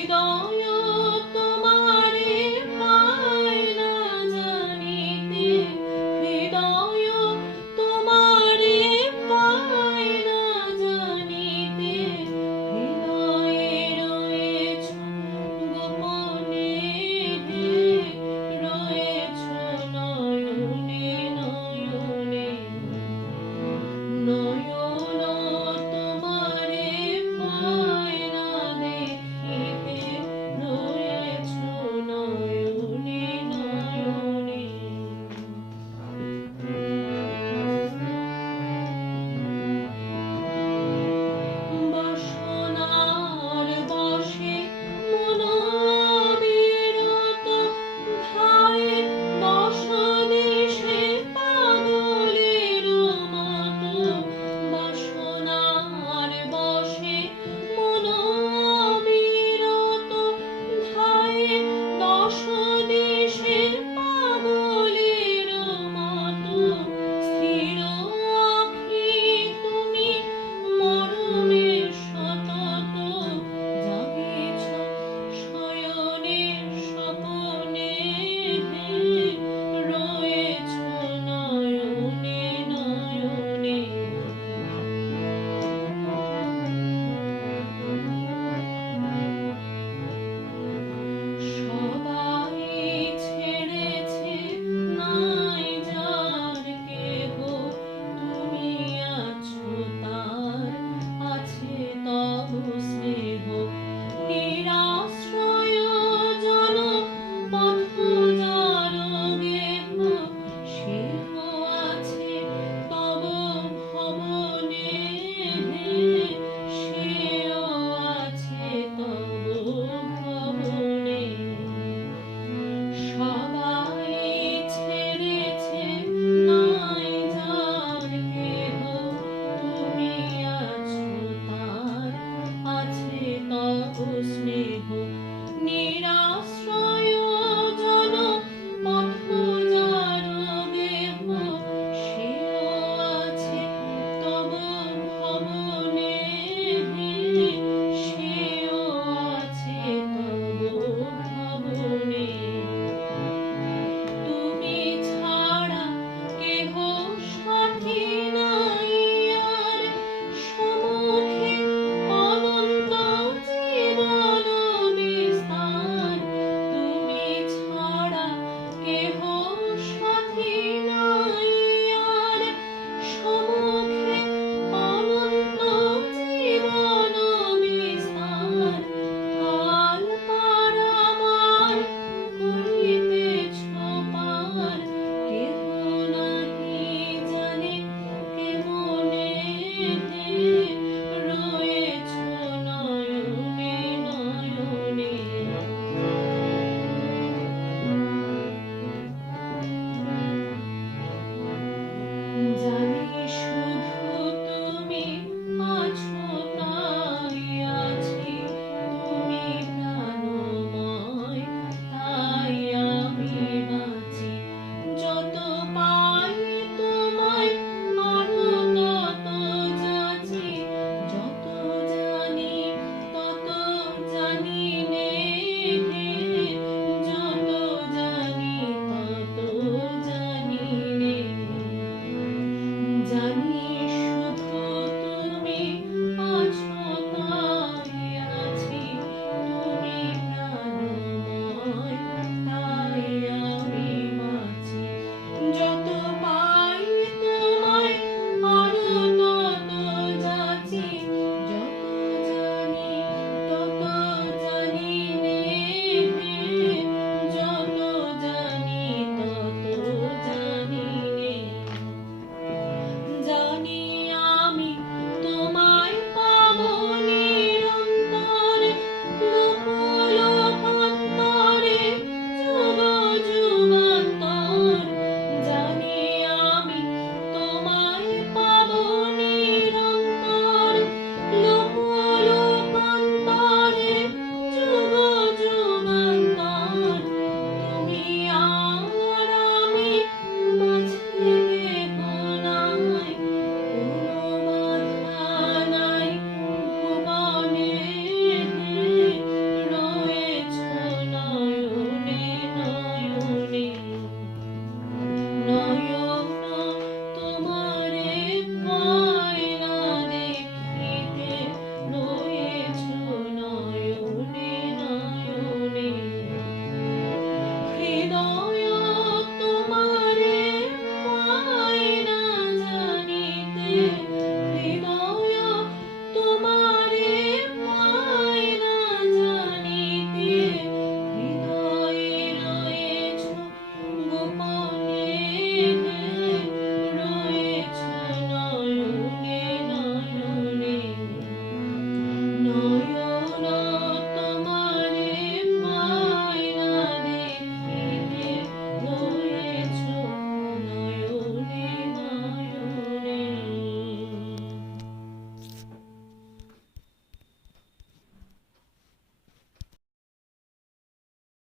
হৃদয় তোমারে পায় না জানিতে, হৃদয় তোমারে পায় না জানিতে, হৃদয়ে রয়েছ গোপনে, রয়েছ নয়নে নয়নে, নয়ন তোমারে পায় না দেখিতে, রয়েছ নয়নে নয়নে। বাসনার বশে মন অবিরত ধায়ে, দশ দিশে পাগলের মতো। বাসনার বশে মন অবিরত ধায়ে, দশ দিশে পাগলের মতো। স্থির আঁখি তুমি মরমে সতত, জাগিছ শয়নে স্বপনে, রয়েছ নয়নে নয়নে। সবাই ছেড়েছে নাই যার কেহ, তুমি আছো তার, আছে তব স্নেহ। নিরাশ্রয় জন পথ যার গেহ, সেহ আছে তব ভবনে, সেও আছে তব ভবনে। সবাই ছেড়েছে নাই যার কেহ, তুমি আছো তার, আছে তব স্নেহ। নিরা